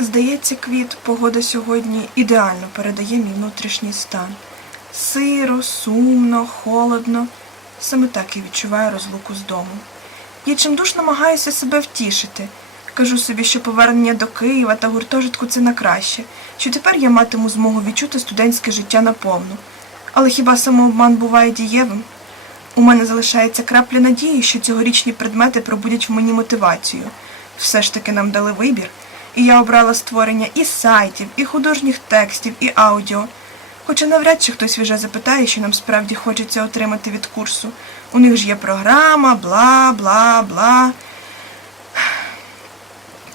Здається, квіт, погода сьогодні ідеально передає мій внутрішній стан. Сиро, сумно, холодно. Саме так я відчуваю розлуку з домом. Я чимдуж намагаюся себе втішити. Кажу собі, що повернення до Києва та гуртожитку це на краще, що тепер я матиму змогу відчути студентське життя наповну. Але хіба самообман буває дієвим? У мене залишається крапля надії, що цьогорічні предмети пробудять в мені мотивацію. Все ж таки нам дали вибір, і я обрала створення і сайтів, і художніх текстів, і аудіо. Хоча навряд чи хтось вже запитає, що нам справді хочеться отримати від курсу. У них ж є програма, бла, бла, бла.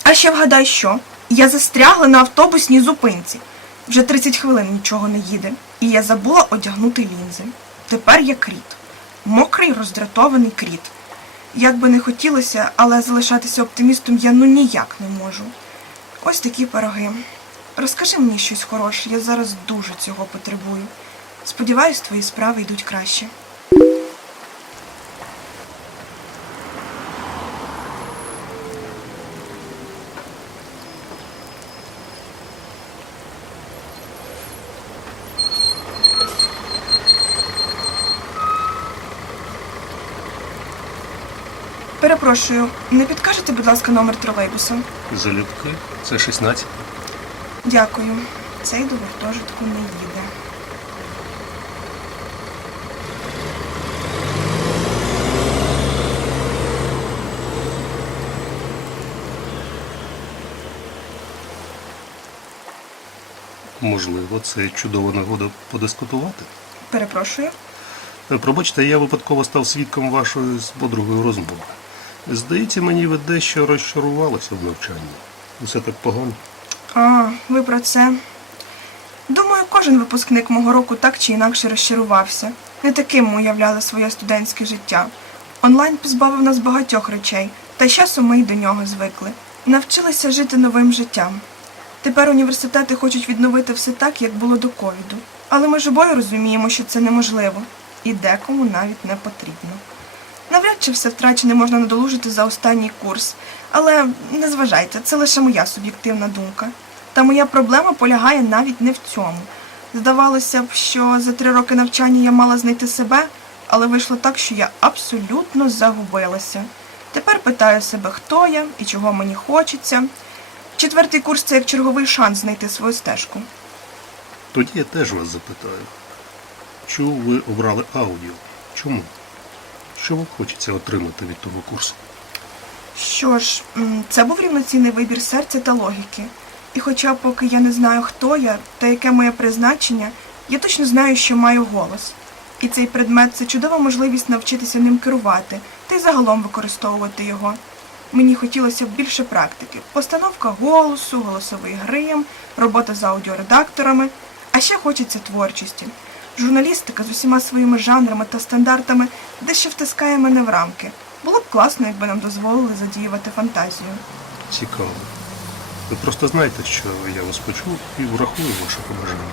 А ще вгадай що? Я застрягла на автобусній зупинці. Вже 30 хвилин нічого не їде, і я забула одягнути лінзи. Тепер я кріт. Мокрий роздратований кріт. Як би не хотілося, але залишатися оптимістом я ну ніяк не можу. Ось такі пироги. Розкажи мені щось хороше, я зараз дуже цього потребую. Сподіваюсь, твої справи йдуть краще. Перепрошую, не підкажете, будь ласка, номер тролейбуса? Залюбки. Це 16. Дякую. Цей до гуртожитку не їде. Можливо, це чудова нагода подискутувати. Перепрошую. Пробачте, я випадково став свідком вашої з подругою розмови. Здається, мені ви дещо розчарувалися в навчанні. Усе так погано. А, ви про це. Думаю, кожен випускник мого року так чи інакше розчарувався. Не таким ми уявляли своє студентське життя. Онлайн позбавив нас багатьох речей, та з часом ми й до нього звикли. Навчилися жити новим життям. Тепер університети хочуть відновити все так, як було до ковіду. Але ми ж обоє розуміємо, що це неможливо, і декому навіть не потрібно. Чи все втрачене можна надолужити за останній курс, але не зважайте, це лише моя суб'єктивна думка. Та моя проблема полягає навіть не в цьому. Здавалося б, що за три роки навчання я мала знайти себе, але вийшло так, що я абсолютно загубилася. Тепер питаю себе, хто я і чого мені хочеться. Четвертий курс це як черговий шанс знайти свою стежку. Тоді я теж вас запитаю. Чому ви обрали аудіо? Чому? Що вам хочеться отримати від того курсу? Що ж, це був рівноцінний вибір серця та логіки. І хоча поки я не знаю, хто я та яке моє призначення, я точно знаю, що маю голос. І цей предмет це чудова можливість навчитися ним керувати та й загалом використовувати його. Мені хотілося б більше практики: постановка голосу, голосовий грим, робота з аудіоредакторами, а ще хочеться творчості. Журналістика з усіма своїми жанрами та стандартами дещо втискає мене в рамки. Було б класно, якби нам дозволили задіювати фантазію. Цікаво. Ви просто знаєте, що я вас почув і врахую ваше побажання.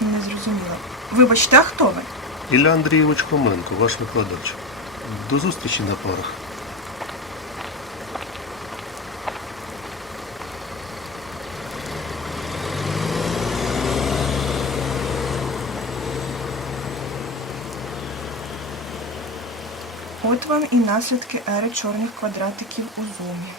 Не зрозуміла. Вибачте, а хто ви? Ілля Андрійович Коменко, ваш викладач. До зустрічі на парах. От вам і наслідки ери чорних квадратиків у зумі.